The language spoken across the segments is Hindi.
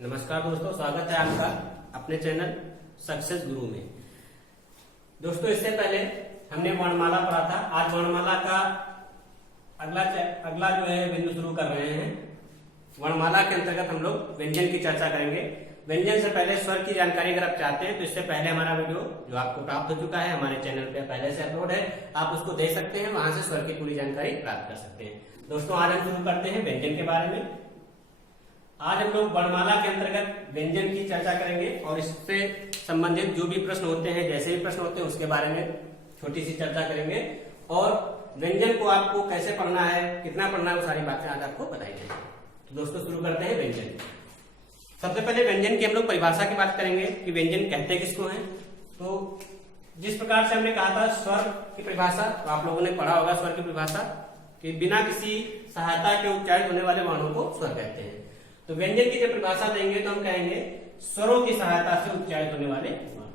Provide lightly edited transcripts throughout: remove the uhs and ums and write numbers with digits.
नमस्कार दोस्तों, स्वागत है आपका अपने चैनल सक्सेस गुरु में। दोस्तों, इससे पहले हमने वर्णमाला पढ़ा था। आज वर्णमाला का अगला जो है बिंदु शुरू कर रहे हैं। वर्णमाला के अंतर्गत हम लोग व्यंजन की चर्चा करेंगे। व्यंजन से पहले स्वर की जानकारी अगर आप चाहते हैं तो इससे पहले हमारा वीडियो जो आपको प्राप्त हो चुका है हमारे चैनल पे पहले से अपलोड है, आप उसको देख सकते हैं, वहां से स्वर की पूरी जानकारी प्राप्त कर सकते हैं। दोस्तों, आज हम शुरू करते हैं व्यंजन के बारे में। आज हम लोग वर्णमाला के अंतर्गत व्यंजन की चर्चा करेंगे और इससे संबंधित जो भी प्रश्न होते हैं, जैसे भी प्रश्न होते हैं, उसके बारे में छोटी सी चर्चा करेंगे और व्यंजन को आपको कैसे पढ़ना है, कितना पढ़ना है, वो सारी बातें आज आपको बताई जाएंगी। तो दोस्तों, शुरू करते हैं व्यंजन। सबसे पहले व्यंजन की हम लोग परिभाषा की बात करेंगे कि व्यंजन कहते किसको हैं। तो जिस प्रकार से हमने कहा था स्वर की परिभाषा, तो आप लोगों ने पढ़ा होगा स्वर की परिभाषा कि बिना किसी सहायता के उच्चारित होने वाले वर्णों को स्वर कहते हैं। तो व्यंजन की जब परिभाषा देंगे तो हम कहेंगे स्वरों की सहायता से उच्चारित होने वाले वर्ण,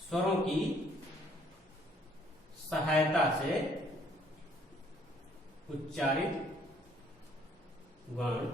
स्वरों की सहायता से उच्चारित वर्ण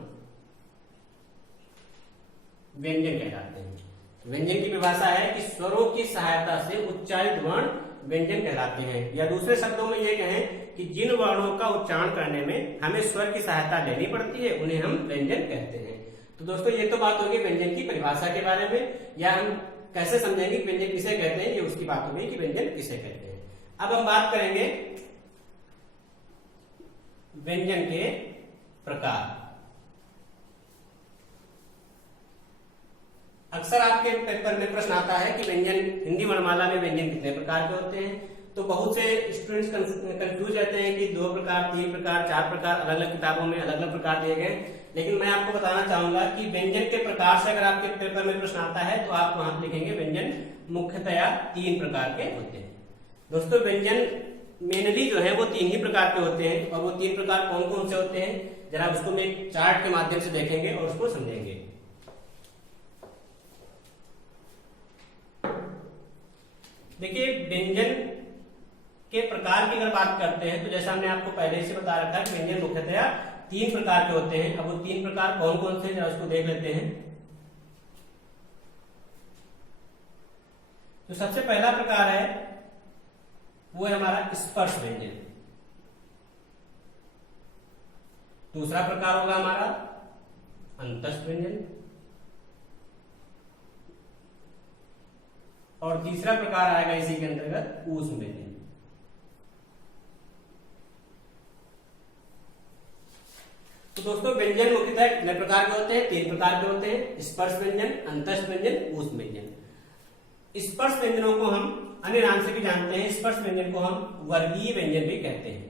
व्यंजन कहलाते हैं। व्यंजन की परिभाषा है कि स्वरों की सहायता से उच्चारित वर्ण व्यंजन कहलाते हैं, या दूसरे शब्दों में यह कहें कि जिन वर्णों का उच्चारण करने में हमें स्वर की सहायता लेनी पड़ती है उन्हें हम व्यंजन कहते हैं। तो दोस्तों, ये तो बात होगी व्यंजन की परिभाषा के बारे में, या हम कैसे समझेंगे कि व्यंजन किसे कहते हैं, ये उसकी बात होगी कि व्यंजन किसे कहते हैं। अब हम बात करेंगे व्यंजन के प्रकार। अक्सर आपके पेपर में प्रश्न आता है कि व्यंजन, हिंदी वर्णमाला में व्यंजन कितने प्रकार के होते हैं। तो बहुत से स्टूडेंट्स कंफ्यूज रहते हैं कि 2 प्रकार, 3 प्रकार, 4 प्रकार, अलग अलग किताबों में अलग अलग प्रकार दिए गए। लेकिन मैं आपको बताना चाहूंगा कि व्यंजन के प्रकार से अगर आपके पेपर में प्रश्न आता है तो आप वहां लिखेंगे व्यंजन मुख्यतया 3 प्रकार के होते हैं। दोस्तों, व्यंजन मेनली जो है वो 3 ही प्रकार के होते हैं, और वो 3 प्रकार कौन कौन से होते हैं जरा उसको मैं एक चार्ट के माध्यम से देखेंगे और उसको समझेंगे। देखिए, व्यंजन के प्रकार की अगर बात करते हैं तो जैसा हमने आपको पहले से बता रखा है कि व्यंजन मुख्यतया 3 प्रकार के होते हैं। अब वो 3 प्रकार कौन कौन से हैं जरा उसको देख लेते हैं। तो सबसे पहला प्रकार है वो है हमारा स्पर्श व्यंजन। दूसरा प्रकार होगा हमारा अंतस्थ व्यंजन, और तीसरा प्रकार आएगा इसी के अंतर्गत ऊष्म व्यंजन। तो दोस्तों, व्यंजन मुख्यतः कितने प्रकार के होते हैं? 3 प्रकार के होते हैं, स्पर्श व्यंजन, अंतस्थ व्यंजन, ऊष्म व्यंजन। स्पर्श व्यंजनों को हम अन्य नाम से भी जानते हैं। स्पर्श व्यंजन को हम वर्गीय व्यंजन भी कहते हैं।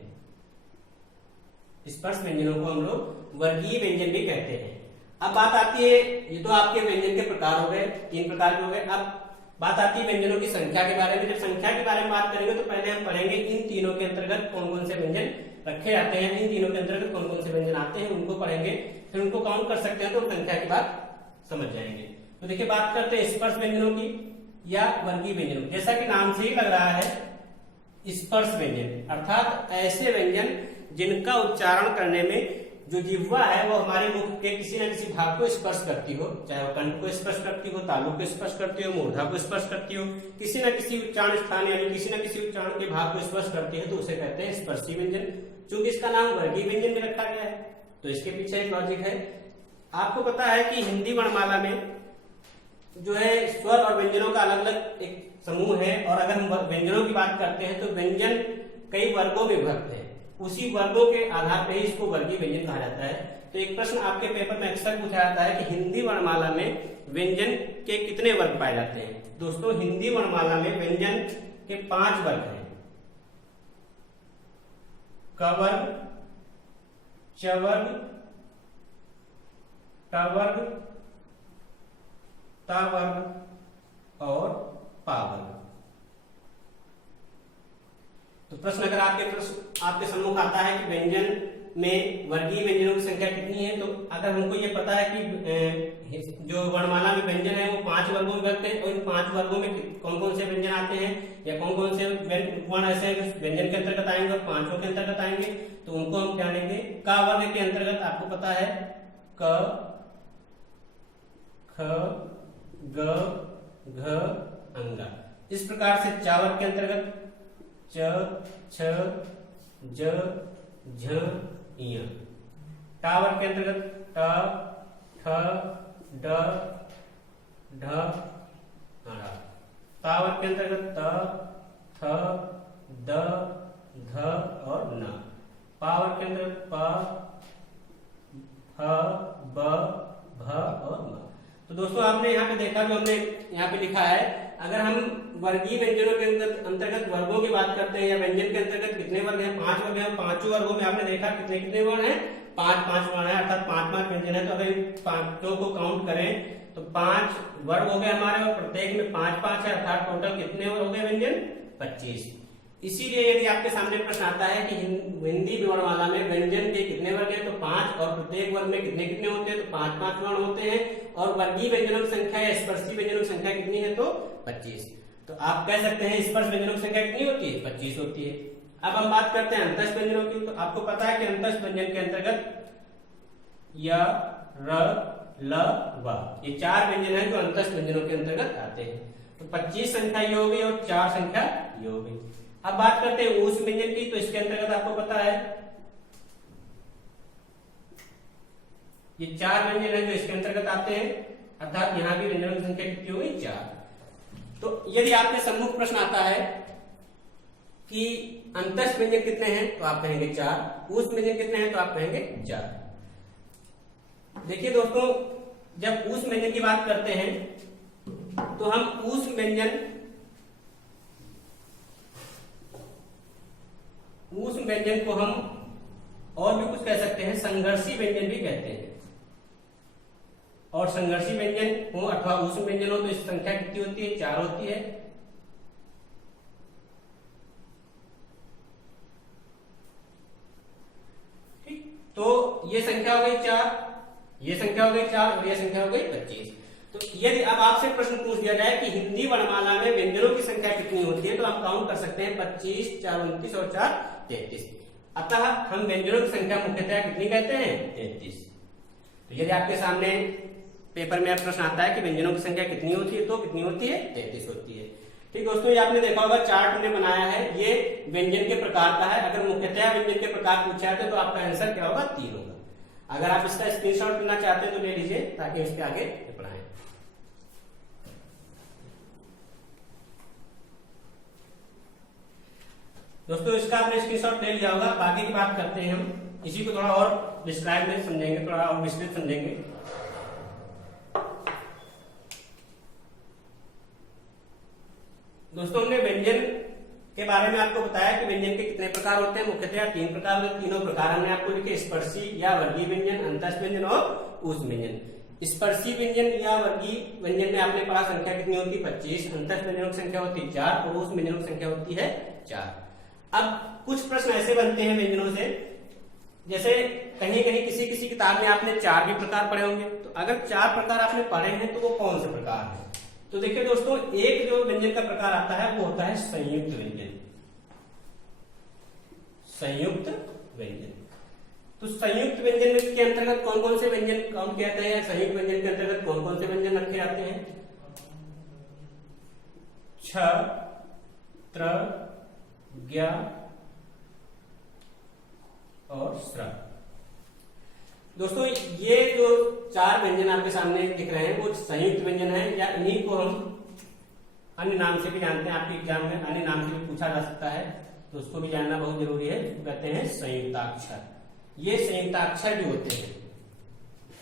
स्पर्श व्यंजनों को हम लोग वर्गीय व्यंजन भी कहते हैं। अब बात आती है, ये तो आपके व्यंजन के प्रकार हो गए, 3 प्रकार के हो गए। अब बात आती है व्यंजनों की संख्या के बारे में। जब संख्या के बारे में बात करेंगे तो पहले हम पढ़ेंगे इन तीनों के अंतर्गत कौन कौन से व्यंजन रखे जाते हैं, इन तीनों के अंतर्गत कौन कौन से व्यंजन आते हैं उनको पढ़ेंगे, फिर उनको काउंट कर सकते हैं तो संख्या की बात समझ जाएंगे। तो देखिए, बात करते हैं स्पर्श व्यंजनों की या वर्गीय व्यंजनों। जैसा कि नाम से ही लग रहा है, स्पर्श व्यंजन अर्थात ऐसे व्यंजन जिनका उच्चारण करने में जो जिह्वा है वो हमारे मुख के किसी न किसी भाग को स्पर्श करती हो, चाहे वो कंठ को स्पर्श करती हो, तालु को स्पर्श करती हो, मूर्धा को स्पर्श करती हो, किसी न किसी उच्चारण स्थान यानी किसी न किसी उच्चारण के भाग को स्पर्श करती है, तो उसे कहते हैं स्पर्शी व्यंजन। चूंकि इसका नाम वर्गीय व्यंजन में रखा गया है तो इसके पीछे एक लॉजिक है। आपको पता है कि हिंदी वर्णमाला में जो है स्वर और व्यंजनों का अलग अलग एक समूह है, और अगर हम व्यंजनों की बात करते हैं तो व्यंजन कई वर्गों में विभक्त है। उसी वर्गों के आधार पर ही इसको वर्गीय व्यंजन कहा जाता है। तो एक प्रश्न आपके पेपर में अक्सर पूछा जाता है कि हिंदी वर्णमाला में व्यंजन के कितने वर्ग पाए जाते हैं। दोस्तों, हिंदी वर्णमाला में व्यंजन के 5 वर्ग हैं। क वर्ग, च वर्ग, ट वर्ग, त वर्ग और पा वर्ग। तो प्रश्न अगर आपके सम्मुख आता है कि व्यंजन में वर्गीय व्यंजनों की संख्या कितनी है, तो अगर हमको ये पता है कि जो वर्णमाला में व्यंजन है वो 5 वर्गों में विभक्त है, और इन 5 वर्गों में कौन कौन से व्यंजन आते हैं या कौन कौन से वर्ण ऐसे व्यंजन के अंतर्गत आएंगे और 5 के अंतर्गत आएंगे, तो उनको हम क्या लेंगे। क वर्ग के अंतर्गत आपको पता है क, ग घ अंगा। इस प्रकार से चा वर्ग के अंतर्गत च छ ज झ ञ। टा वर्ग के अंतर्गत ट ठ ड ढ ढ़। ता वर्ग के अंतर्गत त थ द ध और न। पा वर्ग के अंतर्गत प फ ब भ और म। तो दोस्तों आपने यहाँ पे देखा, जो हमने यहाँ पे लिखा है, अगर हम वर्गीय व्यंजनों के अंतर्गत वर्गों की बात करते हैं या व्यंजन के अंतर्गत कितने वर्ग हैं, 5 वर्ग हैं। पांचों वर्गों में आपने देखा कितने कितने वर्ण हैं, 5 वर्ण है, अर्थात 5 व्यंजन है। तो अगर इन पांचों को काउंट करें तो 5 वर्ग हो गए हमारे, और प्रत्येक में 5 है, अर्थात टोटल कितने हो गए व्यंजन, 25। इसीलिए यदि आपके सामने प्रश्न आता है कि हिंदी वर्णमाला में व्यंजन के कितने वर्ग हैं, तो 5, और प्रत्येक वर्ग में कितने कितने होते हैं, तो 5 वर्ण होते हैं। और वर्गीय व्यंजनों की संख्या या स्पर्शी व्यंजनों की संख्या कितनी है, तो 25। तो आप कह सकते हैं स्पर्श व्यंजनों की संख्या कितनी होती है, 25 होती है। अब हम बात करते हैं अंतस्थ व्यंजनों की। तो आपको पता है कि अंतस्थ व्यंजन के अंतर्गत य र ल व, ये 4 व्यंजन है जो अंतस्थ व्यंजनों के अंतर्गत आते हैं। तो 25 संख्या ये हो गई और 4 संख्या ये हो गई। अब बात करते हैं ऊष्म व्यंजन की। तो इसके अंतर्गत आपको पता है ये 4 व्यंजन है जो इसके अंतर्गत आते हैं, अर्थात यहाँ भी व्यंजनों की संख्या कितनी हुई, 4। तो यदि आपके सम्मुख प्रश्न आता है कि अंतस्थ व्यंजन कितने हैं, तो आप कहेंगे 4। ऊष्म व्यंजन कितने हैं, तो आप कहेंगे 4। देखिए दोस्तों, जब ऊष्म व्यंजन की बात करते हैं तो हम ऊष्म व्यंजन को हम और भी कुछ कह सकते हैं, संघर्षी व्यंजन भी कहते हैं। और संघर्षी व्यंजन हो अथवा ऊष्म व्यंजन हो तो इस संख्या कितनी होती है, 4 होती है। ठीक, तो ये संख्या हो गई 4, ये संख्या हो गई 4 और ये संख्या हो गई 25। तो यदि अब आपसे प्रश्न पूछ दिया जाए कि हिंदी वर्णमाला में व्यंजनों की संख्या कितनी होती है, तो आप काउंट कर सकते हैं 25, 4 29 और 4 33। अतः हम व्यंजनों की संख्या मुख्यतः कितनी कहते हैं, 33। तो यदि आपके सामने पेपर में प्रश्न आता है कि व्यंजनों की संख्या कितनी होती है, तो कितनी होती है, 33 होती है। ठीक दोस्तों, ये आपने देखा होगा चार्ट हमने बनाया है, ये व्यंजन के प्रकार का है। अगर मुख्यतः व्यंजन के प्रकार पूछे जाते तो आपका आंसर क्या होगा, 3 होगा। अगर आप इसका स्क्रीनशॉट लेना चाहते हैं तो ले लीजिए, ताकि इसके आगे पढ़ाएं। दोस्तों इसका आपने स्क्रीनशॉट ले लिया होगा। बाकी की बात करते हैं हम, इसी को थोड़ा और डिस्क्राइब में समझेंगे, थोड़ा और विस्तृत समझेंगे। दोस्तों हमने व्यंजन के बारे में आपको बताया कि व्यंजन के कितने प्रकार होते हैं, मुख्यतः 3 प्रकार होते हैं। तीनों प्रकार हमने आपको लिखे, स्पर्शी या वर्गीय व्यंजन, अंतस्थ व्यंजन और ऊष्म व्यंजन। स्पर्शी व्यंजन या वर्गीय व्यंजन में आपने पढ़ा संख्या कितनी होती है, 25। अंतस्थ व्यंजनों की संख्या होती है 4 और ऊष्म व्यंजनों की संख्या होती है 4। अब कुछ प्रश्न ऐसे बनते हैं व्यंजनों से, जैसे कहीं कहीं किसी किसी किताब में आपने 4 भी प्रकार पढ़े होंगे। तो अगर 4 प्रकार आपने पढ़े हैं तो वो कौन से प्रकार है? तो देखिए दोस्तों, एक जो व्यंजन का प्रकार आता है वो होता है संयुक्त व्यंजन। संयुक्त व्यंजन, तो संयुक्त व्यंजन के अंतर्गत कौन कौन से व्यंजन काउंट किए जाते हैं, संयुक्त व्यंजन के अंतर्गत कौन कौन से व्यंजन रखे जाते हैं? छ, त्र, ज्ञ और स्र। दोस्तों ये जो 4 व्यंजन आपके सामने दिख रहे हैं वो संयुक्त व्यंजन है, या इन्हीं को हम अन्य नाम से भी जानते हैं। आपके एग्जाम में अन्य नाम से भी पूछा जा सकता है, तो उसको भी जानना बहुत जरूरी है। जिसको कहते हैं संयुक्ताक्षर, ये संयुक्ताक्षर भी होते हैं।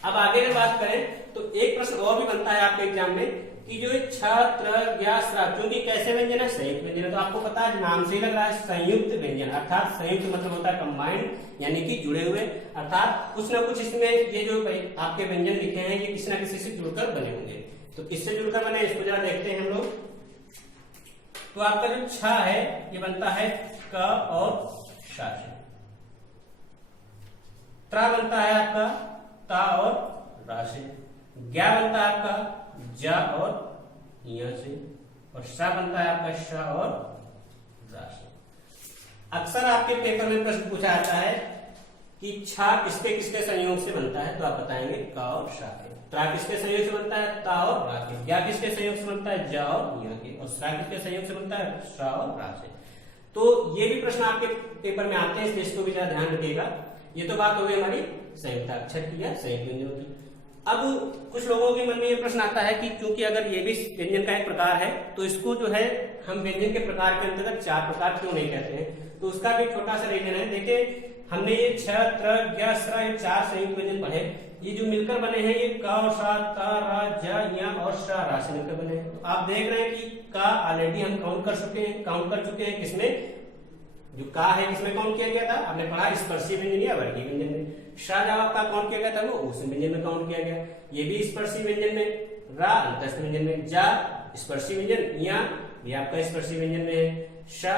अब आगे की बात करें तो एक प्रश्न और भी बनता है आपके एग्जाम में कि जो छ, त्र, ज्ञ, स्र, क्योंकि कैसे व्यंजन है, संयुक्त व्यंजन है। तो आपको पता है नाम से ही लग रहा है संयुक्त व्यंजन, अर्थात संयुक्त मतलब होता है कंबाइंड, यानी कि जुड़े हुए, अर्थात कुछ ना कुछ इसमें ये जो आपके व्यंजन लिखे हैं ये किसी ना किसी से जुड़कर बने होंगे। तो किससे जुड़कर बने, इसको जरा देखते हैं हम लोग। तो आपका जो छ है ये बनता है क और श से। त्र बनता है आपका ता और रा से। ज्ञ बनता है आपका ज और य से। और श बनता है आपका श और रा से। अक्सर आपके पेपर में प्रश्न पूछा जाता है कि छा किसके किसके संयोग से बनता है, तो आप बताएंगे का और शा के। त्रा किसके संयोग से बनता है, ता और रा के। ज्ञा किसके संयोग से बनता है, जा और या के। और श्रा किसके संयोग से बनता है, श्रा और रा से। तो ये भी प्रश्न आपके पेपर में आते हैं, इसलिए इसको भी जरा ध्यान रखिएगा। ये तो बात हो गई हमारी संयुक्त अक्षर की या संयुक्त व्यंजनों की। अब कुछ लोगों के मन में ये प्रश्न आता है कि क्योंकि अगर ये भी व्यंजन का एक प्रकार है तो इसको जो है हम व्यंजन के प्रकार के अंतर्गत 4 प्रकार क्यों नहीं कहते हैं। तो उसका भी छोटा सा रीजन है। देखिए हमने ये छ, त्र, ज्ञ, स्र, ये 4 संयुक्त व्यंजन पढ़े। ये जो मिलकर बने हैं ये का और सा, ता, रा, जा, या और शा, रा से मिलकर बने हैं। तो आप देख रहे हैं कि का ऑलरेडी हम काउंट कर चुके हैं किसमें, जो का है किसमें काउंट किया गया था, आपने पढ़ा स्पर्शी व्यंजन या वर्गीय व्यंजन में। शा जब आपका काउंट किया गया था वो उस व्यंजन में काउंट किया गया, ये भी स्पर्शी व्यंजन में। रा अंतस्थ व्यंजन में। जा स्पर्शी व्यंजन, या भी आपका स्पर्शी व्यंजन में है। शा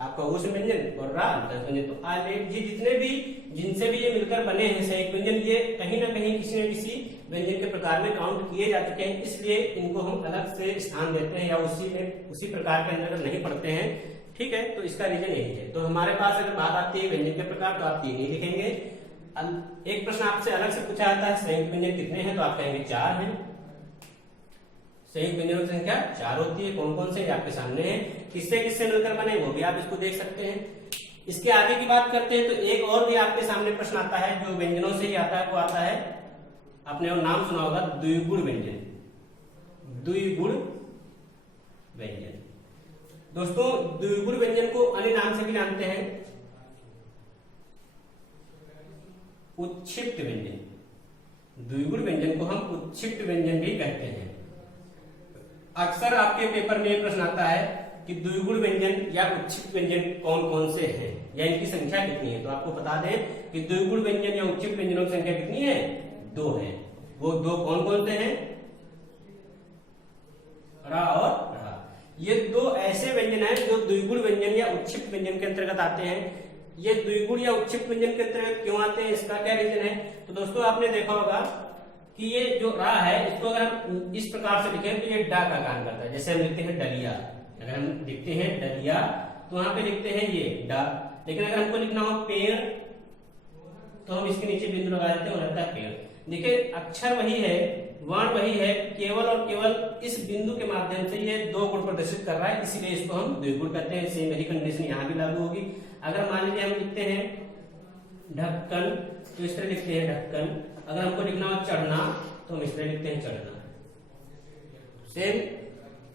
आपका उस व्यंजन और रा अंतस्थ व्यंजन। तो ऑलरेडी जितने भी जिनसे भी ये मिलकर बने हैं संयुक्त व्यंजन, ये कहीं ना कहीं किसी न किसी व्यंजन के प्रकार में काउंट किए जा चुके हैं, इसलिए इनको हम अलग से स्थान देते हैं या उसी प्रकार के अंदर नहीं पढ़ते हैं। ठीक है, तो इसका रीजन यही है। तो हमारे पास अगर बात आती है व्यंजन के प्रकार तो आप 3 ही लिखेंगे। एक प्रश्न आपसे अलग से पूछा जाता है संयुक्त व्यंजन कितने हैं, तो आप कहेंगे 4 हैं। संयुक्त व्यंजनों की संख्या 4 होती है। कौन कौन से आपके सामने हैं, किससे किससे मिलकर बने वो भी आप इसको देख सकते हैं। इसके आगे की बात करते हैं तो एक और भी आपके सामने प्रश्न आता है जो व्यंजनों से ही आता है, वो आता है, आपने वो नाम सुना होगा, द्विगुण व्यंजन। द्विगुण व्यंजन दोस्तों, द्विगुण व्यंजन को अन्य नाम से भी जानते हैं, उत्क्षिप्त व्यंजन। द्विगुण व्यंजन को हम उत्क्षिप्त व्यंजन भी कहते हैं। अक्सर आपके पेपर में प्रश्न आता है कि द्विगुण व्यंजन या उत्क्षिप्त व्यंजन कौन कौन से हैं या इनकी संख्या कितनी है। तो आपको बता दें कि द्विगुण व्यंजन या उत्क्षिप्त व्यंजनों की संख्या कितनी है, 2 है। वो 2 कौन कौन से हैं, रा और रा। ये 2 ऐसे व्यंजन हैं जो द्विगुण व्यंजन या उत्क्षिप्त व्यंजन के अंतर्गत आते हैं। ये द्विगुण या उत्क्षिप्त व्यंजन के अंतर्गत क्यों आते हैं, इसका क्या रीजन है। तो दोस्तों आपने देखा होगा कि ये जो रा है इसको अगर हम इस प्रकार से लिखें तो ये डा का काम करता है। जैसे हम लिखते हैं डलिया, अगर हम लिखते हैं डलिया तो वहां पे लिखते हैं ये डा। लेकिन अगर हमको लिखना हो पेड़ तो हम इसके नीचे बिंदु लगा देते हैं, वो रहता है पेड़। देखिए अक्षर वही है, वर्ण वही है, केवल और केवल इस बिंदु के माध्यम से ये 2 गुण प्रदर्शित कर रहा है, इसीलिए इसको हम द्विगुण कहते हैं। सेम यही कंडीशन यहाँ भी लागू होगी। अगर मान लीजिए हम लिखते हैं ढक्कन तो इस तरह लिखते हैं ढक्कन। अगर हमको लिखना हो चढ़ना तो हम इस तरह लिखते हैं चढ़ना। सेम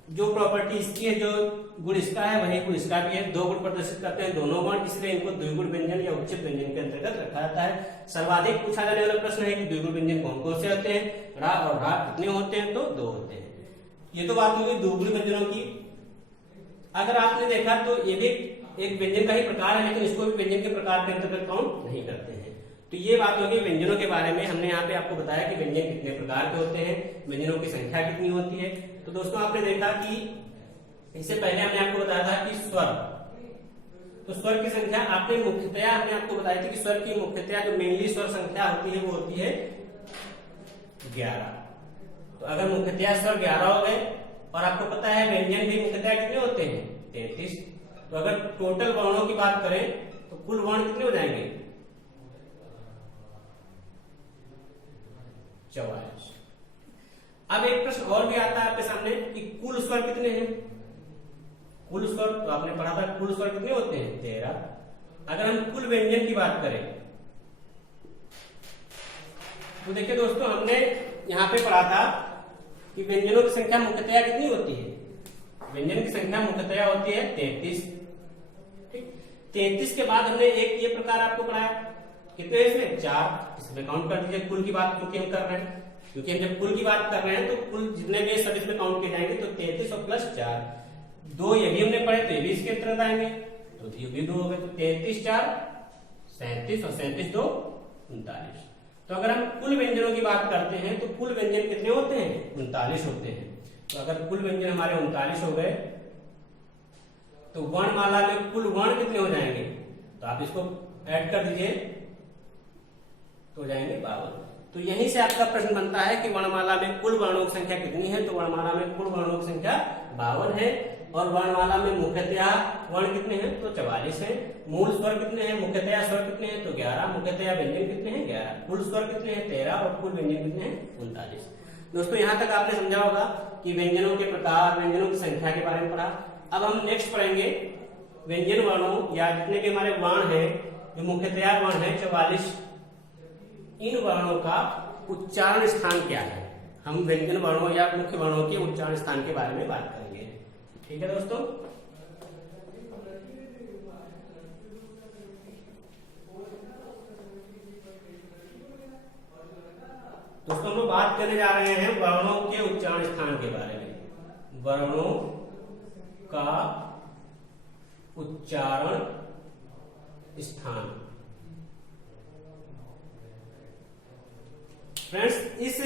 जो प्रॉपर्टी इसकी है, जो गुण इसका है वही गुण इसका भी है। 2 गुण प्रदर्शित करते हैं दोनों वर्ण, इसलिए इनको द्विगुण व्यंजन या उत्क्षिप्त व्यंजन के अंतर्गत रखा जाता है। सर्वाधिक पूछा जाने वाला प्रश्न है कि द्विगुण व्यंजन कौन कौन से होते हैं, रा और रा कितने होते हैं, तो 2 होते हैं। ये तो बात होगी द्विगुण व्यंजनों की। अगर आपने देखा तो ये भी एक व्यंजन का ही प्रकार है, लेकिन इसको भी व्यंजन के प्रकार के अंतर्गत काउंट नहीं करते हैं। तो ये बात होगी व्यंजनों के बारे में। हमने यहाँ पे आपको बताया कि व्यंजन कितने प्रकार के होते हैं, व्यंजनों की संख्या कितनी होती है। तो दोस्तों आपने देखा कि इससे पहले हमने आपको बताया था कि स्वर, तो स्वर की संख्या आपने मुख्यतया हमने आपको बताई थी कि स्वर की मुख्यतया जो मेनली स्वर संख्या होती है वो होती है 11। तो अगर मुख्यतया स्वर 11 हो गए और आपको पता है व्यंजन भी मुख्यतया कितने होते हैं, 33। तो अगर टोटल वर्णों की बात करें तो कुल वर्ण कितने हो जाएंगे, 44। अब एक प्रश्न और भी आता है आपके सामने कि कुल स्वर कितने हैं। कुल स्वर तो आपने पढ़ा था कुल स्वर कितने होते हैं, 13। अगर हम कुल व्यंजन की बात करें तो देखिए दोस्तों हमने यहां पे पढ़ा था कि व्यंजनों की संख्या मुख्यतया कितनी होती है, व्यंजन की संख्या मुख्यतया होती है 33। ठीक, 33 के बाद हमने एक ये प्रकार आपको पढ़ाया, कितने इसमें 4, इसमें काउंट कर दीजिए। कुल की बात क्योंकि हम कर रहे हैं, क्योंकि हम जब कुल की बात कर रहे हैं तो कुल जितने भी सब इसमें काउंट किए जाएंगे। तो 33 और प्लस 4, 2 ये भी हमने पढ़े तो ये भी इसके अंतर्गत आएंगे, तो ये भी 2 हो गए। तो 33 4 37 और 37 2 39। तो अगर हम कुल व्यंजनों की बात करते हैं तो कुल व्यंजन कितने होते हैं, 39 होते हैं। तो अगर कुल व्यंजन हमारे 39 हो गए तो वर्णमाला में कुल वर्ण कितने हो जाएंगे, तो आप इसको ऐड कर दीजिए तो हो जाएंगे 52। तो यहीं से आपका प्रश्न बनता है कि वर्णमाला में कुल वर्णों की संख्या कितनी है। तो वर्णमाला में कुल वर्णों की संख्या 52 है। और वर्णमाला में मुख्यतया वर्ण कितने हैं तो 44 हैं। मूल स्वर कितने हैं, मुख्यतया स्वर कितने हैं तो 11, मुख्यतया व्यंजन कितने हैं 11, कुल स्वर कितने हैं 13 और कुल व्यंजन कितने हैं 39। दोस्तों यहाँ तक आपने समझा होगा कि व्यंजनों के प्रकार, व्यंजनों की संख्या के बारे में पढ़ा। अब हम नेक्स्ट पढ़ेंगे व्यंजन वर्णों या जितने भी हमारे वर्ण हैं, जो मुख्यतया वर्ण है 44, इन वर्णों का उच्चारण स्थान क्या है। हम व्यंजन वर्णों या मुख्य वर्णों के उच्चारण स्थान के बारे में बात करेंगे। ठीक है दोस्तों, हम लोग बात करने जा रहे हैं वर्णों के उच्चारण स्थान के बारे में। वर्णों का उच्चारण स्थान। फ्रेंड्स, इस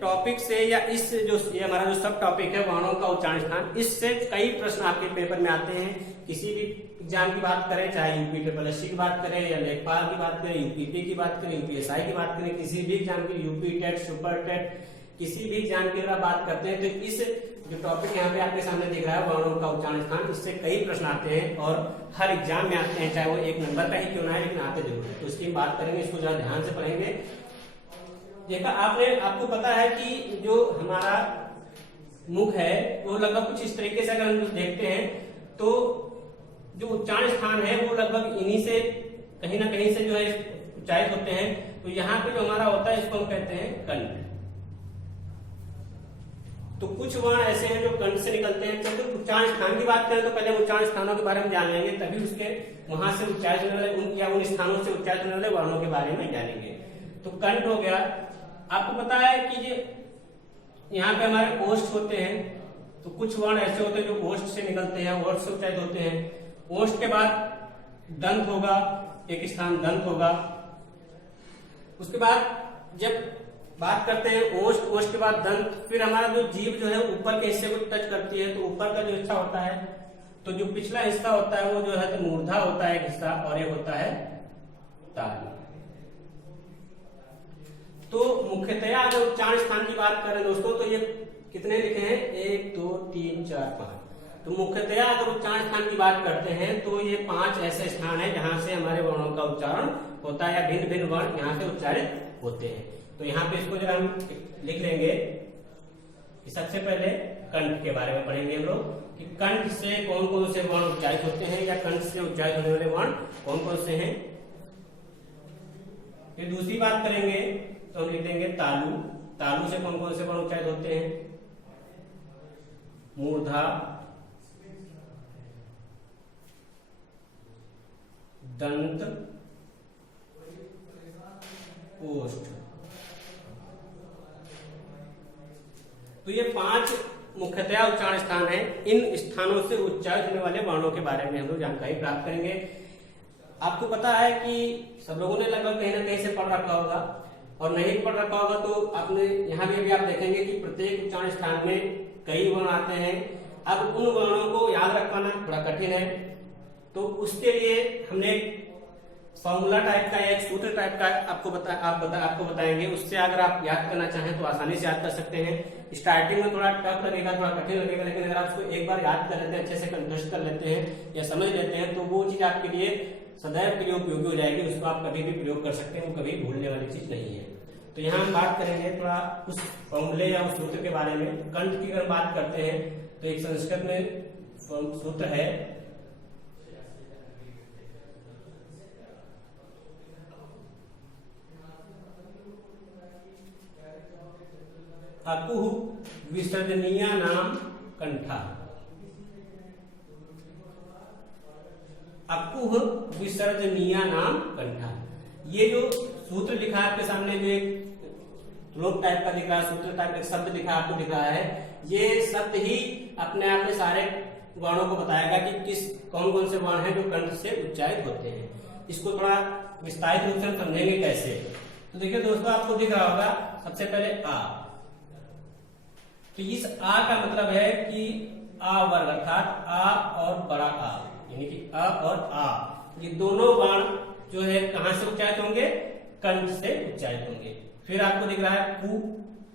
टॉपिक से या इस जो ये हमारा जो सब टॉपिक है वर्णों का उच्चारण स्थान, इससे कई प्रश्न आपके पेपर में आते हैं। किसी भी एग्जाम की बात करें, चाहे यूपी ट्रिपल की बात करें या लेखपाल की बात करें, यूपीपी की बात करें, यूपीएसआई की बात करें, किसी भी एग्जाम की, यूपी टेट, सुपर टेट, किसी भी एग्जाम की अगर बात करते हैं तो इस जो टॉपिक यहाँ पे आपके सामने दिख रहा है वर्णों का उच्चारण स्थान, इससे कई प्रश्न आते हैं और हर एग्जाम में आते हैं, चाहे वो 1 नंबर का ही क्यों ना है, लेकिन आते जरूर है। तो इसकी बात करेंगे, इसको जरा ध्यान से पढ़ेंगे। देखा आपको पता है कि जो हमारा मुख है वो लगभग कुछ इस तरीके से अगर हम देखते हैं तो जो उच्चारण स्थान है वो लगभग इन्हीं से कहीं ना कहीं से जो है उच्चारित होते हैं। तो यहाँ पे जो हमारा होता है इसको हम कहते हैं कंठ। तो कुछ वर्ण ऐसे हैं जो कंठ से निकलते हैं। चलो उच्चारण स्थान की बात करें तो पहले उच्चारण स्थानों के बारे में जान लेंगे, तभी उसके वहां से उच्चारित होने वाले उन स्थानों से उच्चारित होने वाले वर्णों के बारे में जानेंगे। तो कंठ हो गया। आपको पता है कि ये यहाँ पे हमारे ओष्ठ होते हैं, तो कुछ वर्ण ऐसे होते हैं जो ओष्ठ से निकलते हैं, ओष्ठ से उच्चारित होते हैं। ओष्ठ के बाद दंत होगा, एक स्थान दंत होगा। उसके बाद जब बात करते हैं ओष्ठ, ओष्ठ के बाद दंत, फिर हमारा जो जीभ जो है ऊपर के हिस्से को टच करती है, तो ऊपर का जो हिस्सा होता है, तो जो पिछला हिस्सा होता है वो जो है तो मूर्धा होता है एक हिस्सा, और एक होता है तालु। तो मुख्यतया अगर उच्चारण स्थान की बात करें दोस्तों तो ये कितने लिखे हैं 1 2 3 4 5। तो मुख्यतया अगर उच्चारण स्थान की बात करते हैं तो ये 5 ऐसे स्थान है जहां से हमारे वर्णों का उच्चारण होता है या भिन्न भिन्न वर्ण यहाँ से उच्चारित होते हैं। तो यहाँ पे इसको जरा हम लिख लेंगे कि सबसे पहले कंठ के बारे में पढ़ेंगे हम लोग कि कंठ से कौन कौन से वर्ण उच्चारित होते हैं या कंठ से उच्चारित होने वाले वर्ण कौन कौन से हैं। फिर दूसरी बात करेंगे तो हम लिख देंगे तालु। तालु से कौन कौन से वर्ण उच्चारित होते हैं, मूर्धा, दंत, ओष्ठ। तो ये 5 मुख्यतया उच्चारण स्थान है। इन स्थानों से उच्चारित होने वाले वर्णों के बारे में हम लोग जानकारी प्राप्त करेंगे। आपको पता है कि सब लोगों ने लगभग कहीं ना कहीं से पढ़ रखा होगा, और नहीं पढ़ रखा होगा तो आपने यहाँ भी आप देखेंगे कि प्रत्येक उच्चारण स्थान में कई वर्ण आते हैं। अब उन वर्णों को याद रख पाना थोड़ा कठिन है, तो उसके लिए हमने फॉर्मूला टाइप का या एक सूत्र टाइप का आपको बताएंगे। उससे अगर आप याद करना चाहें तो आसानी से याद कर सकते हैं। स्टार्टिंग में थोड़ा टफ लगेगा, थोड़ा कठिन लगेगा, लेकिन अगर आप उसको एक बार याद कर लेते हैं, अच्छे से कंठस्थ कर लेते हैं या समझ लेते हैं, तो वो चीज आपके लिए सदैव के लिए उपयोगी हो जाएगी। उसको आप कभी भी प्रयोग कर सकते हैं, वो कभी भूलने वाली चीज नहीं है। तो यहाँ हम बात करेंगे थोड़ा उस फॉर्मूले या उस सूत्र के बारे में। कंठ की अगर बात करते हैं तो एक संस्कृत में सूत्र है अकुह विसर्जनीय नाम कंठा। अकुह विसर्जनीय नाम कंठा। ये जो सूत्र लिखा है आपके सामने, जो एक श्लोक टाइप का दिख रहा है, सूत्र टाइप का शब्द लिखा आपको दिख रहा है, ये शब्द ही अपने आप में सारे वर्णों को बताएगा कि कौन कौन से वर्ण हैं जो कंठ से उच्चारित होते हैं। इसको थोड़ा विस्तारित रूप से हम समझेंगे कैसे। तो देखिए दोस्तों, आपको दिख रहा होगा सबसे पहले आ। तो इस आ का मतलब है कि आ वर्ग, अर्थात आ और बड़ा आ, यानी कि अ और आ, ये दोनों वर्ण जो है कहां से उच्चारित होंगे, कंठ से उच्चारित होंगे। फिर आपको दिख रहा है कु।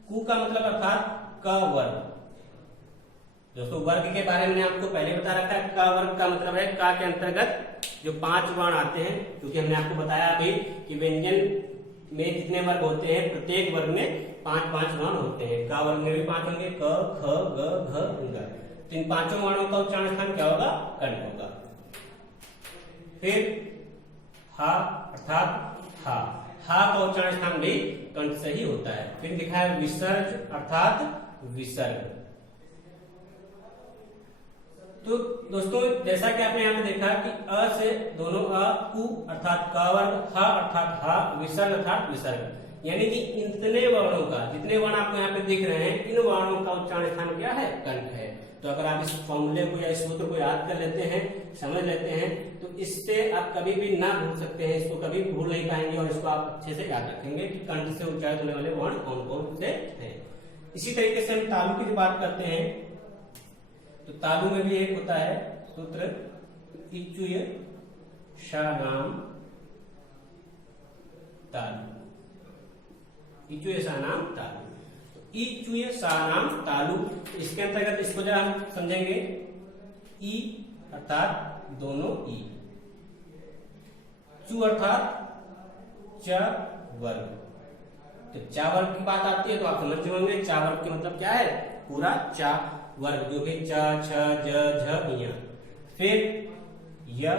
कु का मतलब अर्थात क वर्ग, दोस्तों वर्ग के बारे में आपको पहले बता रखा है। का वर्ग का मतलब है का के अंतर्गत जो 5 वर्ण आते हैं, क्योंकि हमने आपको बताया अभी कि व्यंजन में जितने वर्ग होते हैं प्रत्येक वर्ग में 5-5 वर्ण होते हैं। का वर्ग में भी 5 होंगे, क, ख, ग, घ, ङ। तो इन 5 वर्णों का उच्चारण स्थान क्या होगा? कंठ होगा। फिर हा अर्थात हा, हा का उच्चारण स्थान भी कंठ से ही होता है। फिर लिखा है विसर्ज अर्थात विसर्ग। तो दोस्तों जैसा कि आपने यहाँ पे देखा कि अ से दोनों अ, उ अर्थात का वर्ग, हा अर्थात हा, विसर्ग अर्थात विसर्ग, यानी कि इतने वर्णों का, जितने वर्ण आपको यहाँ पे दिख रहे हैं, इन वर्णों का उच्चारण स्थान क्या है? कंठ है। तो अगर आप इस फॉर्मूले को या इस सूत्र को याद कर लेते हैं, समझ लेते हैं, तो इससे आप कभी भी ना भूल सकते हैं, इसको कभी भूल नहीं पाएंगे और इसको आप अच्छे से याद रखेंगे कि कंठ से उच्चारित होने वाले वर्ण कौन कौन से हैं। इसी तरीके से हम तालु की बात करते हैं, तो तालु में भी एक होता है सूत्र इचुय शानाम तालु, इचुय शानाम तालु, इचुय शानाम तालु। इसके अंतर्गत इसको जरा हम समझेंगे, ई अर्थात दोनों ई, चु अर्थात च वर्ग। तो चा वर्ग की बात आती है तो आप समझ होंगे चा वर्ग के मतलब क्या है? पूरा चा वर्ग, जो कि च, छ, ज, झ, य, फिर य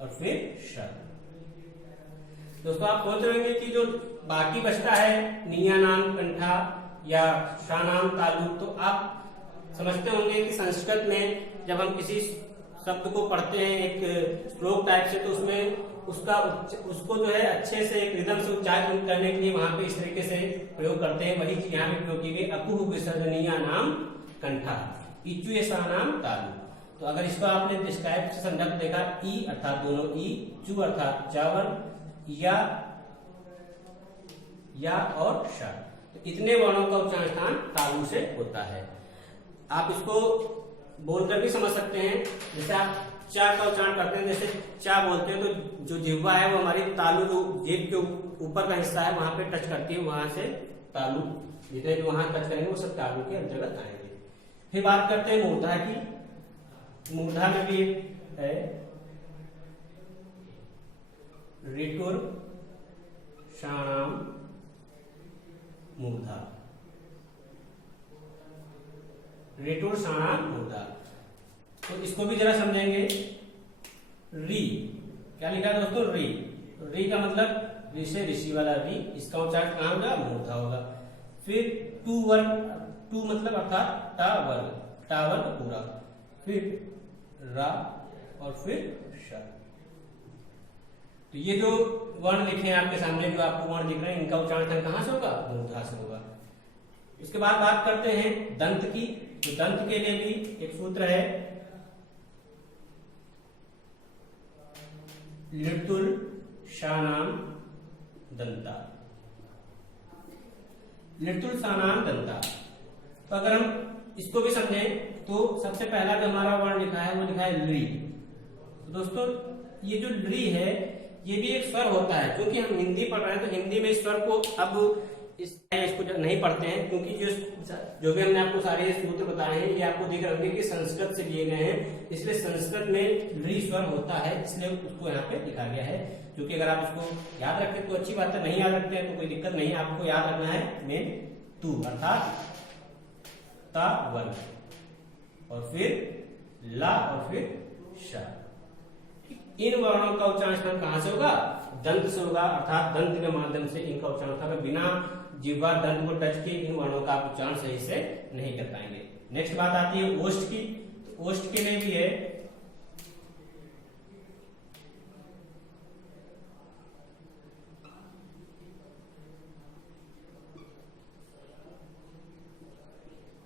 और फिर श। दोस्तों आप सोच रहे हैं कि जो बाकी बचता है निया नाम कंठा या शा नाम तालु, तो आप समझते होंगे कि संस्कृत में जब हम किसी शब्द को पढ़ते हैं एक श्लोक टाइप से, तो उसमें उसको जो है अच्छे से एक रिदम से उच्चारण करने के लिए वहां पे इस तरीके से प्रयोग करते हैं। वही चीज यहाँ पे प्रयोग की गई, अकुह विसर्जनीय नाम कंठा, इचुय सा नाम तालु। तो अगर इसको आपने डिस्क्राइब से समझा तो देखा ई अर्थात दोनों ई, चु अर्थात चावल, या और श। तो इतने वर्णों का उच्चारण स्थान तालु से होता है। आप इसको बोलकर भी समझ सकते हैं, जैसे आप चा का उच्चारण करते हैं, जैसे चा बोलते हैं तो जो जिह्वा है वो हमारी तालु, जो जीभ के ऊपर का हिस्सा है वहां पे टच करती है, वहां से तालु, जितने भी वहां टच करेंगे वो सब तालु के अंतर्गत आएंगे। फिर बात करते हैं मूर्धा की। मूर्धा में भी है ऋटुर शाणाम मूर्धा, ऋटुर शाणाम मूर्धा। तो इसको भी जरा समझेंगे। री क्या लिखा है दोस्तों? री, री का मतलब ऋ से ऋषि वाला री, इसका उच्चारण कहां होगा? मूर्धा होगा। फिर टू वर्ग, टू मतलब अर्थात टा वर्ग, टा वर्ग पूरा, फिर रा और फिर श। तो ये जो वर्ण लिखे हैं आपके सामने, जो आपको वर्ण दिख रहे हैं, इनका उच्चारण कहां से होगा? मूर्धा से होगा। इसके बाद बात करते हैं दंत की। तो दंत के लिए भी एक सूत्र है, लिटुल शानाम दंता, लिटुल शानाम दंता। तो अगर हम इसको भी समझें तो सबसे पहला जो हमारा वर्ण लिखा है वो लिखा है ली। तो दोस्तों ये जो ली है ये भी एक स्वर होता है, क्योंकि हम हिंदी पढ़ रहे हैं तो हिंदी में इस स्वर को अब इसको नहीं पढ़ते हैं, क्योंकि जो भी हमने आपको सारे सूत्र बताए हैं ये आपको दिख रहे होंगे कि संस्कृत से लिए गए हैं, इसलिए संस्कृत में ली स्वर होता है, इसलिए उसको यहाँ पे लिखा गया है। क्योंकि अगर आप इसको याद रखें तो अच्छी बात है, नहीं याद रखते हैं तो कोई दिक्कत नहीं है। आपको याद रखना है मेन तू अर्थात ता वर्ग और फिर ला और फिर श। इन वर्णों का उच्चारण स्थान कहां से होगा? दंत से होगा, अर्थात दंत के माध्यम से इनका उच्चारण होगा। बिना जिह्वा दंत को टच किए इन वर्णों का आप उच्चारण सही से नहीं कर पाएंगे। नेक्स्ट बात आती है ओष्ठ की। तो ओष्ठ के लिए भी है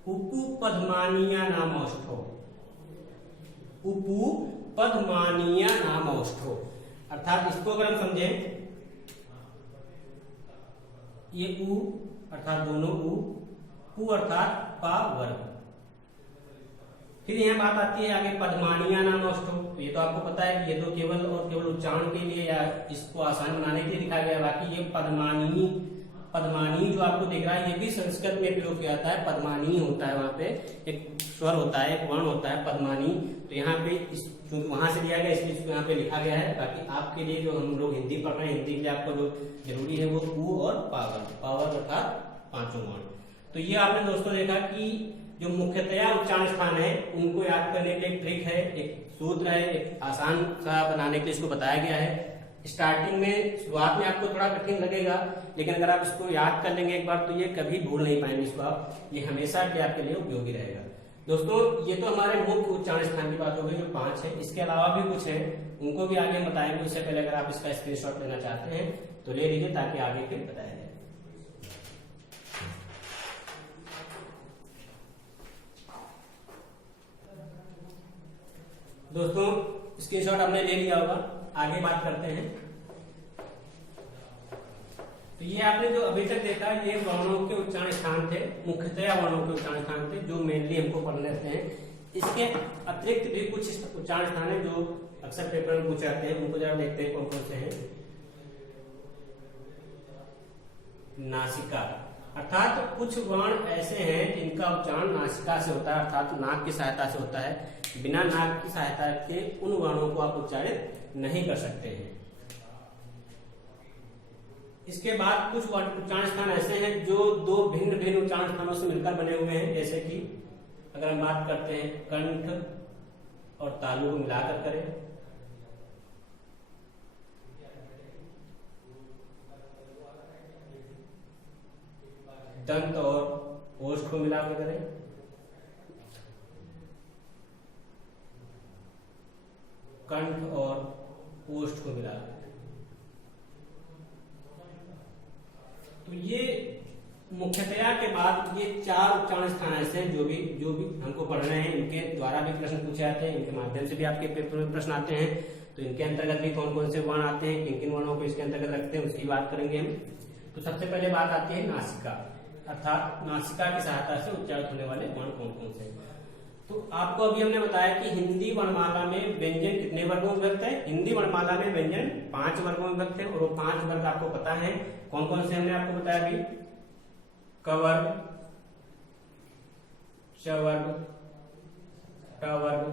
उपपद्मानीय नामोष्ठो, उपपद्मानीय नामोष्ठो, अर्थात इसको अगर हम समझे, ये उ अर्थात दोनों उ अर्थात पा वर्ग। फिर यह बात आती है आगे पद्मानीय नामोष्ठो। ये तो आपको पता है कि ये तो केवल और केवल उच्चारण के लिए या इसको आसान बनाने के लिए लिखा गया, बाकी ये पद्मानी पद्मानी जो आपको दिख रहा है ये भी संस्कृत में प्रयोग किया जाता है, पद्मानी होता है, वहां पे एक स्वर होता है, एक वर्ण होता है पद्मानी। तो यहाँ पे क्योंकि वहां से दिया गया इसलिए इसको यहाँ पे लिखा गया है। बाकी आपके लिए जो हम लोग हिंदी पढ़ रहे हैं, हिंदी के लिए आपको जो जरूरी है वो उ और पावर, पावर अर्थात पांचों वर्ण। तो ये आपने दोस्तों देखा कि जो मुख्यतया उच्चारण स्थान है उनको याद करने के लिए एक ट्रिक है, एक सूत्र है, एक आसान सा बनाने के लिए इसको बताया गया है। स्टार्टिंग में शुरुआत में आपको थोड़ा कठिन लगेगा, लेकिन अगर आप इसको याद कर लेंगे एक बार तो ये कभी भूल नहीं पाएंगे इसको आप, ये हमेशा के आपके लिए उपयोगी रहेगा। दोस्तों ये तो हमारे मुख्य उच्चारण स्थान की बात हो गई जो 5 है, इसके अलावा भी कुछ है उनको भी आगे हम बताएंगे। उससे पहले अगर आप इसका स्क्रीनशॉट लेना चाहते हैं तो ले लीजिए ताकि आगे फिर बताया जाए। दोस्तों स्क्रीनशॉट आपने ले लिया होगा, आगे बात करते हैं। तो ये आपने जो अभी तक देखा ये वर्णों के उच्चारण स्थान थे, मुख्यतया वर्णों के उच्चारण स्थान थे जो मेनली हमको पढ़ने रहते हैं। इसके अतिरिक्त भी कुछ उच्चारण स्थान है जो अक्सर पेपर में पूछे जाते हैं, उनको जरा देखते हैं कौन कौन से हैं। नासिका, अर्थात कुछ वर्ण ऐसे हैं जिनका उच्चारण नासिका से होता है, अर्थात नाक की सहायता से होता है। बिना नाक की सहायता के उन वर्णों को आप उच्चारित नहीं कर सकते हैं। इसके बाद कुछ उच्चारण स्थान ऐसे हैं जो दो भिन्न भिन्न उच्चारण स्थानों से मिलकर बने हुए हैं, जैसे कि अगर हम बात करते हैं कंठ और तालु को मिलाकर करें, दंत और ओष्ठ को मिलाकर करें, कंठ और ओष्ठ को मिलाकर। तो ये मुख्यतया के बाद ये 4 उच्चारण स्थान ऐसे हैं जो भी हमको पढ़ रहे हैं, इनके द्वारा भी प्रश्न पूछे जाते हैं, इनके माध्यम से भी आपके पेपर में प्रश्न आते हैं। तो इनके अंतर्गत भी कौन कौन से वर्ण आते हैं, किन किन वर्णों को इसके अंतर्गत रखते हैं, उसकी बात करेंगे हम। तो सबसे पहले बात आती है नासिका, अर्थात नासिका की सहायता से उच्चारित होने वाले वर्ण कौन कौन से। तो आपको अभी हमने बताया कि हिंदी वर्णमाला में व्यंजन कितने वर्गों में विभक्त है। हिंदी वर्णमाला में व्यंजन 5 वर्गों में विभक्त है और वो 5 वर्ग आपको पता है कौन कौन से हमने आपको बताया अभी। कवर्ग, चवर्ग, टवर्ग,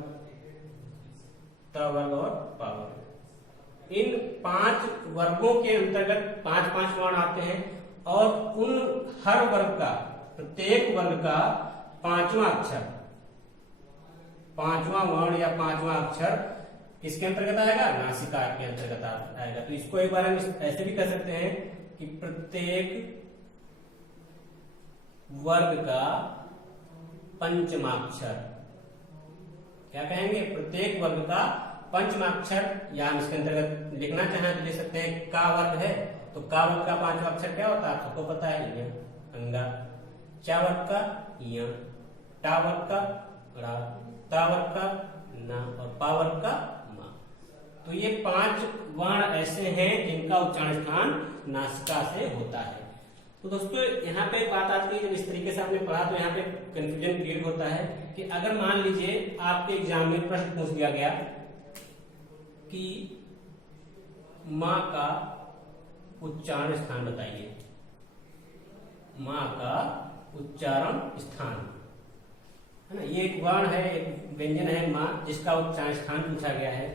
तवर्ग और पावर्ग। इन 5 वर्गों के अंतर्गत 5-5 वर्ण आते हैं और उन हर वर्ग का, प्रत्येक वर्ग का 5वां अक्षर, 5वां वर्ण या 5वां अक्षर किसके अंतर्गत आएगा, नासिका के अंतर्गत आएगा। तो इसको एक बार हम ऐसे भी कह सकते हैं कि प्रत्येक वर्ग का 5वां अक्षर, क्या कहेंगे, प्रत्येक वर्ग का 5वां अक्षर, या हम इसके अंतर्गत लिखना चाहें तो लिख सकते हैं का वर्ग है तो का वर्ग का 5वां अक्षर क्या होता है, आपको पता है, य, अंगा। चा वर्ग का य, टा वर्ग का रा, ता वर्ग का ना और पा वर्ग का मा। तो ये 5 वर्ण ऐसे हैं जिनका उच्चारण स्थान नासिका से होता है। तो दोस्तों यहाँ पे बात आती है, जब इस तरीके से आपने पढ़ा तो यहाँ पे कंफ्यूजन क्रिएट होता है कि अगर मान लीजिए आपके एग्जाम में प्रश्न पूछ दिया गया कि माँ का उच्चारण स्थान बताइए, माँ का उच्चारण स्थान, है ना, ये एक वर्ण है, एक व्यंजन है माँ, जिसका उच्चारण स्थान पूछा गया है।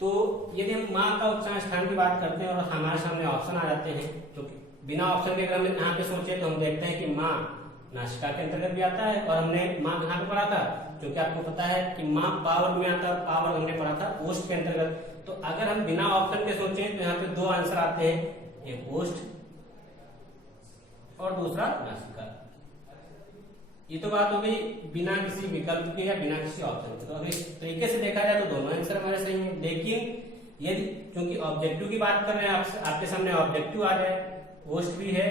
तो यदि हम माँ का उच्चारण स्थान की बात करते हैं और हमारे सामने ऑप्शन आ जाते हैं, तो बिना ऑप्शन के अगर हम यहाँ पे सोचे तो हम देखते हैं कि माँ नासिका के अंतर्गत भी आता है, और हमने माँ कहाँ पे पढ़ा था, क्योंकि आपको पता है कि माँ पावर में आता है, पावर हमने पढ़ा था ओष्ठ के अंतर्गत। तो अगर हम बिना ऑप्शन के सोचे तो यहाँ पे 2 आंसर आते हैं, एक ओष्ठ और दूसरा नासिका। ये तो बात हो गई बिना किसी विकल्प के या बिना किसी ऑप्शन के। तो अगर इस तरीके से देखा जाए तो दोनों आंसर हमारे सही हैं, लेकिन यदि क्योंकि ऑब्जेक्टिव की बात कर रहे हैं, आपके सामने ऑब्जेक्टिव आ जाए, ओष्ठ भी है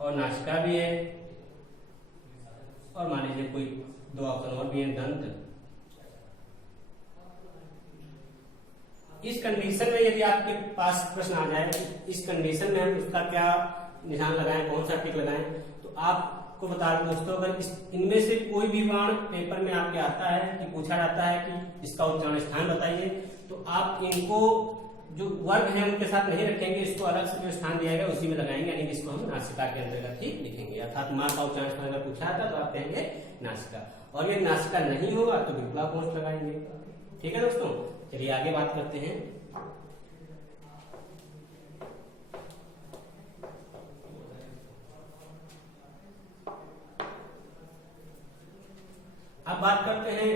और नासिका भी है, और मान लीजिए कोई 2 ऑप्शन और भी है, दंत। इस कंडीशन में यदि आपके पास प्रश्न आ जाए, इस कंडीशन में हम उसका क्या निशान लगाएं, कौन सा टिक लगाएं, तो आपको बता दें दोस्तों, अगर इनमें से कोई भी वर्ण पेपर में आपके आता है कि पूछा जाता है कि इसका उच्चारण स्थान बताइए, तो आप इनको जो वर्ग है उनके साथ नहीं रखेंगे, इसको अलग से जो स्थान दिया गया उसी में लगाएंगे, यानी कि इसको हम नासिका के अंतर्गत ही लिखेंगे। अर्थात माँ का उच्चारण स्थान अगर पूछा था तो आप कहेंगे नासिका, और ये नासिका नहीं होगा तो बिल्कुल आप होंठ लगाएंगे। ठीक है दोस्तों, चलिए आगे बात करते हैं। अब बात करते हैं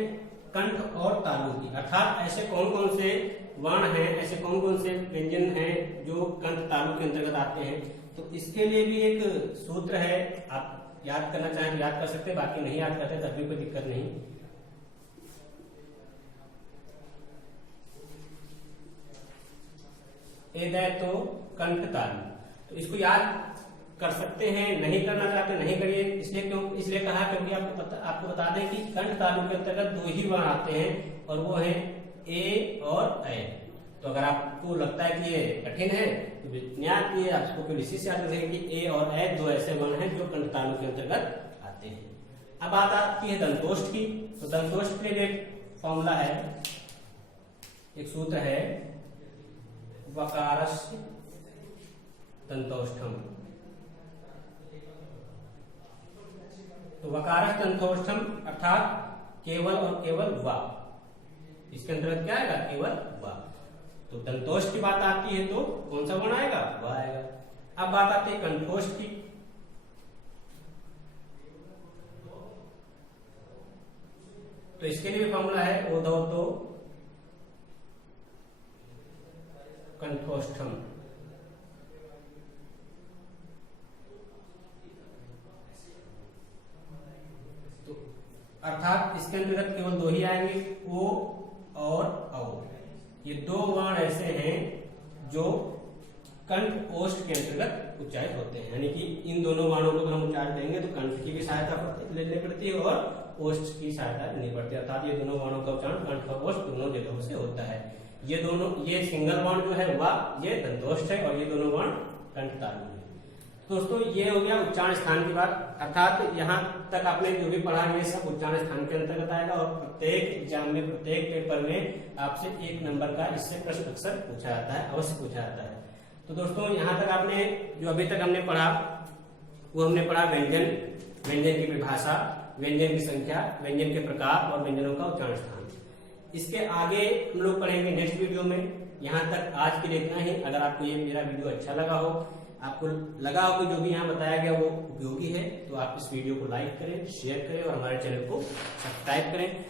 कंठ और तालु की, अर्थात ऐसे कौन कौन से वर्ण हैं, ऐसे कौन कौन से व्यंजन हैं जो कंठ तालु के अंतर्गत आते हैं। तो इसके लिए भी एक सूत्र है, आप याद करना चाहें तो याद कर सकते हैं, बाकी नहीं याद करते तब भी कोई दिक्कत नहीं। एदय तो कंठ तालु, तो इसको याद कर सकते हैं, नहीं करना चाहते नहीं करिए। इसलिए कहा क्योंकि आपको बता दें कि कंठ तालु के अंतर्गत दो ही वर्ण आते हैं और वो है ए और ऐ। तो अगर आपको लगता है कि ये कठिन है तो याद किए, आपको केवल इसी से याद रखेंगे कि ए और ऐ दो ऐसे वर्ण हैं जो कंठ तालु के अंतर्गत आते हैं। अब बात आती है दंतोष्ठ की, तो दंतोष्ठ के लिए एक फॉर्मूला है, एक सूत्र है, वकारस्य दंतोष्ठम। तो वकारस्य दंतोष्ठम अर्थात केवल और केवल वा, इसके अंतर्गत क्या आएगा, केवल वा। तो दंतोष्ठ की बात आती है तो कौन सा वर्ण आएगा, वा आएगा। अब बात आती है कंठोष्ठ की, तो इसके लिए फॉर्मूला है ओदौतो कंठोष्ठम। तो अर्थात इसके अंतर्गत केवल दो ही आएंगे, ओ और औ। ये दो वर्ण ऐसे हैं जो कंठ ओष्ठ के अंतर्गत उच्चारित होते हैं, यानी कि इन दोनों वर्णों को हम उच्चारण देंगे तो कंठ की भी सहायता लेनी पड़ती है और ओष्ठ की सहायता लेनी पड़ती है। अर्थात ये दोनों वर्णों का उच्चारण कंठ और ओष्ठ दोनों जगहों से होता है। ये दोनों, ये सिंगल वर्ण जो है वह ये दंतोष्ठ है और ये दोनों वर्ण कंठ तालु है। दोस्तों ये हो गया उच्चारण स्थान की बात, अर्थात यहाँ तक आपने जो भी पढ़ा ये सब उच्चारण स्थान के अंतर्गत आएगा और प्रत्येक एग्जाम में, प्रत्येक पेपर में आपसे 1 नंबर का इससे प्रश्न अक्सर पूछा जाता है, अवश्य पूछा जाता है। तो दोस्तों यहाँ तक आपने जो अभी तक हमने पढ़ा वो हमने पढ़ा व्यंजन, व्यंजन की परिभाषा, व्यंजन की संख्या, व्यंजन के प्रकार और व्यंजनों का उच्चारण स्थान। इसके आगे हम लोग पढ़ेंगे नेक्स्ट वीडियो में। यहाँ तक आज के लिए इतना ही। अगर आपको ये मेरा वीडियो अच्छा लगा हो, आपको लगा हो कि जो भी यहाँ बताया गया वो उपयोगी है, तो आप इस वीडियो को लाइक करें, शेयर करें और हमारे चैनल को सब्सक्राइब करें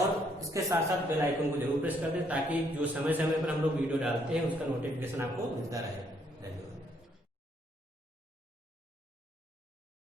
और इसके साथ साथ बेल आइकन को जरूर प्रेस कर दें ताकि जो समय समय पर हम लोग वीडियो डालते हैं उसका नोटिफिकेशन आपको मिलता रहे।